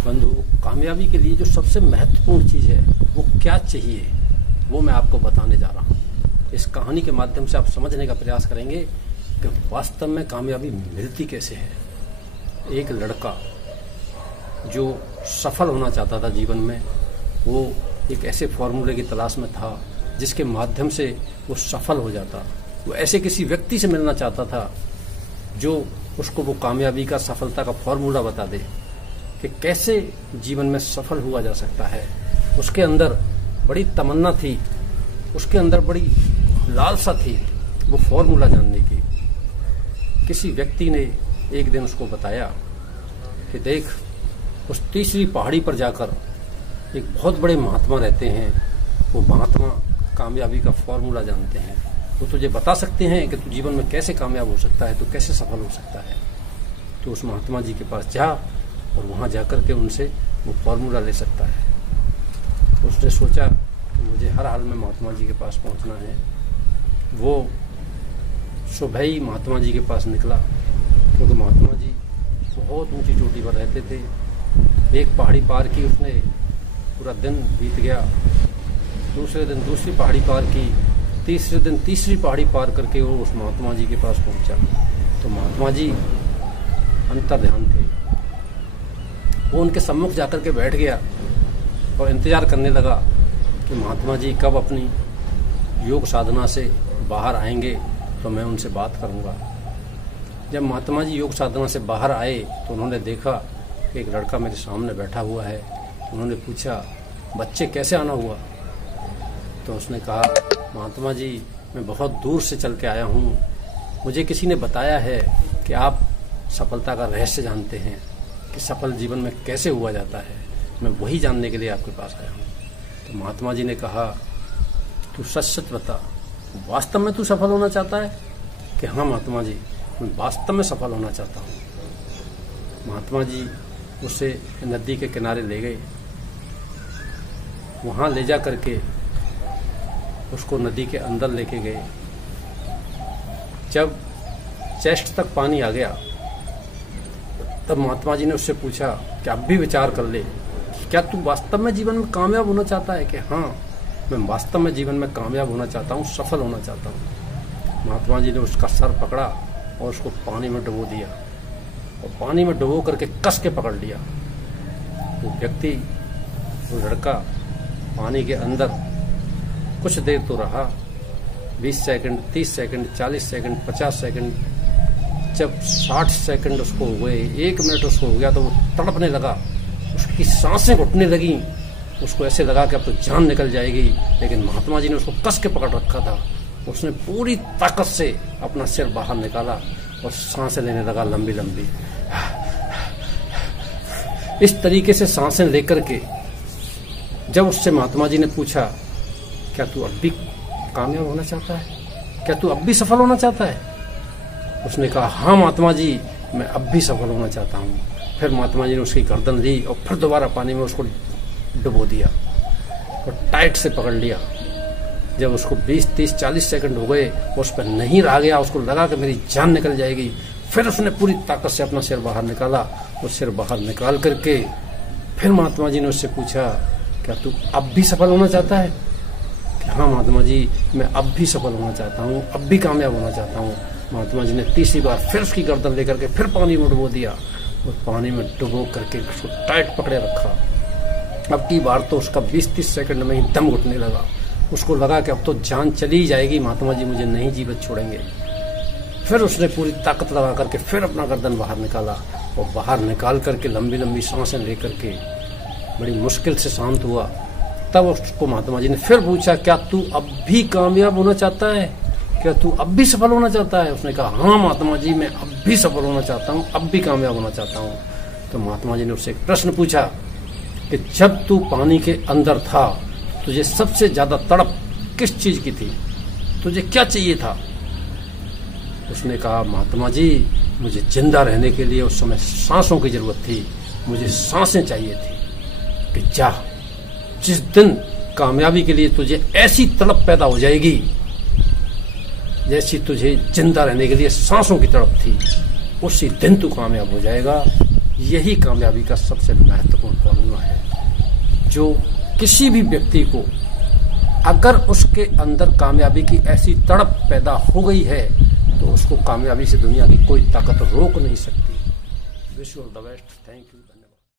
बंधु, कामयाबी के लिए जो सबसे महत्वपूर्ण चीज है वो क्या चाहिए, वो मैं आपको बताने जा रहा हूँ। इस कहानी के माध्यम से आप समझने का प्रयास करेंगे कि वास्तव में कामयाबी मिलती कैसे है। एक लड़का जो सफल होना चाहता था जीवन में, वो एक ऐसे फॉर्मूले की तलाश में था जिसके माध्यम से वो सफल हो जाता। वो ऐसे किसी व्यक्ति से मिलना चाहता था जो उसको वो कामयाबी का, सफलता का फॉर्मूला बता दे कि कैसे जीवन में सफल हुआ जा सकता है। उसके अंदर बड़ी तमन्ना थी, उसके अंदर बड़ी लालसा थी वो फॉर्मूला जानने की। किसी व्यक्ति ने एक दिन उसको बताया कि देख, उस तीसरी पहाड़ी पर जाकर एक बहुत बड़े महात्मा रहते हैं, वो महात्मा कामयाबी का फॉर्मूला जानते हैं, वो तुझे बता सकते हैं कि तू जीवन में कैसे कामयाब हो सकता है, तो कैसे सफल हो सकता है। तो उस महात्मा जी के पास जा और वहां जाकर के उनसे वो फॉर्मूला ले सकता है। उसने सोचा कि मुझे हर हाल में महात्मा जी के पास पहुंचना है। वो सुबह ही महात्मा जी के पास निकला, क्योंकि महात्मा जी बहुत ऊंची चोटी पर रहते थे। एक पहाड़ी पार की उसने, पूरा दिन बीत गया। दूसरे दिन दूसरी पहाड़ी पार की, तीसरे दिन तीसरी पहाड़ी पार करके वो उस महात्मा जी के पास पहुंचा। तो महात्मा जी अंतर्ध्यान थे। वो उनके सम्मुख जाकर के बैठ गया और इंतजार करने लगा कि महात्मा जी कब अपनी योग साधना से बाहर आएंगे तो मैं उनसे बात करूंगा। जब महात्मा जी योग साधना से बाहर आए तो उन्होंने देखा कि एक लड़का मेरे सामने बैठा हुआ है। उन्होंने पूछा, बच्चे कैसे आना हुआ? तो उसने कहा, महात्मा जी मैं बहुत दूर से चल के आया हूँ, मुझे किसी ने बताया है कि आप सफलता का रहस्य जानते हैं कि सफल जीवन में कैसे हुआ जाता है, मैं वही जानने के लिए आपके पास आया हूँ। तो महात्मा जी ने कहा, तू सच सच बता, वास्तव में तू सफल होना चाहता है? कि हाँ महात्मा जी, मैं वास्तव में सफल होना चाहता हूँ। महात्मा जी उसे नदी के किनारे ले गए। वहां ले जा करके उसको नदी के अंदर लेके गए। जब चेस्ट तक पानी आ गया तब महात्मा जी ने उससे पूछा कि अब भी विचार कर ले, क्या तू वास्तव में जीवन में कामयाब होना चाहता है? कि हाँ, मैं वास्तव में जीवन में कामयाब होना चाहता हूँ, सफल होना चाहता हूँ। महात्मा जी ने उसका सर पकड़ा और उसको पानी में डुबो दिया और पानी में डुबो करके कस के पकड़ लिया। वो व्यक्ति, वो लड़का पानी के अंदर कुछ देर तो रहा, 20 सेकंड, 30 सेकंड, 40 सेकंड, 50 सेकंड। जब 60 सेकंड उसको हुए, 1 मिनट उसको हो गया तो वो तड़पने लगा, उसकी सांसें घुटने लगी। उसको ऐसे लगा कि अब तो जान निकल जाएगी, लेकिन महात्मा जी ने उसको कस के पकड़ रखा था। उसने पूरी ताकत से अपना सिर बाहर निकाला और सांसें लेने लगा लंबी लंबी। इस तरीके से सांसें लेकर के जब उससे महात्मा जी ने पूछा, क्या तू अब भी कामयाब होना चाहता है? क्या तू अब भी सफल होना चाहता है? उसने कहा, हाँ महात्मा जी, मैं अब भी सफल होना चाहता हूँ। फिर महात्मा जी ने उसकी गर्दन ली और फिर दोबारा पानी में उसको डुबो दिया और टाइट से पकड़ लिया। जब उसको 20, 30, 40 सेकंड हो गए, उस पर नहीं रह गया, उसको लगा कि मेरी जान निकल जाएगी। फिर उसने पूरी ताकत से अपना सिर बाहर निकाला। वो सिर बाहर निकाल करके फिर महात्मा जी ने उससे पूछा, क्या तू अब भी सफल होना चाहता है? कि हाँ महात्मा जी, मैं अब भी सफल होना चाहता हूँ, अब भी कामयाब होना चाहता हूँ। महात्मा जी ने तीसरी बार फिर उसकी गर्दन लेकर के फिर पानी में डुबो दिया और पानी में डुबो करके उसको टाइट पकड़े रखा। अब की बार तो उसका 20-30 सेकंड में ही दम घुटने लगा। उसको लगा कि अब तो जान चली जाएगी, महात्मा जी मुझे नहीं जीवित छोड़ेंगे। फिर उसने पूरी ताकत लगा करके फिर अपना गर्दन बाहर निकाला और बाहर निकाल करके लंबी लंबी सांसें लेकर के बड़ी मुश्किल से शांत हुआ। तब उसको महात्मा जी ने फिर पूछा, क्या तू अब भी कामयाब होना चाहता है? क्या तू अब भी सफल होना चाहता है? उसने कहा, हाँ महात्मा जी, मैं अब भी सफल होना चाहता हूँ, अब भी कामयाब होना चाहता हूँ। तो महात्मा जी ने उससे एक प्रश्न पूछा कि जब तू पानी के अंदर था, तुझे सबसे ज्यादा तड़प किस चीज की थी? तुझे क्या चाहिए था? उसने कहा, महात्मा जी, मुझे जिंदा रहने के लिए उस समय सांसों की जरूरत थी, मुझे सांसें चाहिए थी। कि जा, जिस दिन कामयाबी के लिए तुझे ऐसी तड़प पैदा हो जाएगी जैसी तुझे जिंदा रहने के लिए सांसों की तड़प थी, उसी दिन तू कामयाब हो जाएगा। यही कामयाबी का सबसे महत्वपूर्ण फॉर्मूला है, जो किसी भी व्यक्ति को अगर उसके अंदर कामयाबी की ऐसी तड़प पैदा हो गई है तो उसको कामयाबी से दुनिया की कोई ताकत रोक नहीं सकती। Wish you all the best. Thank you.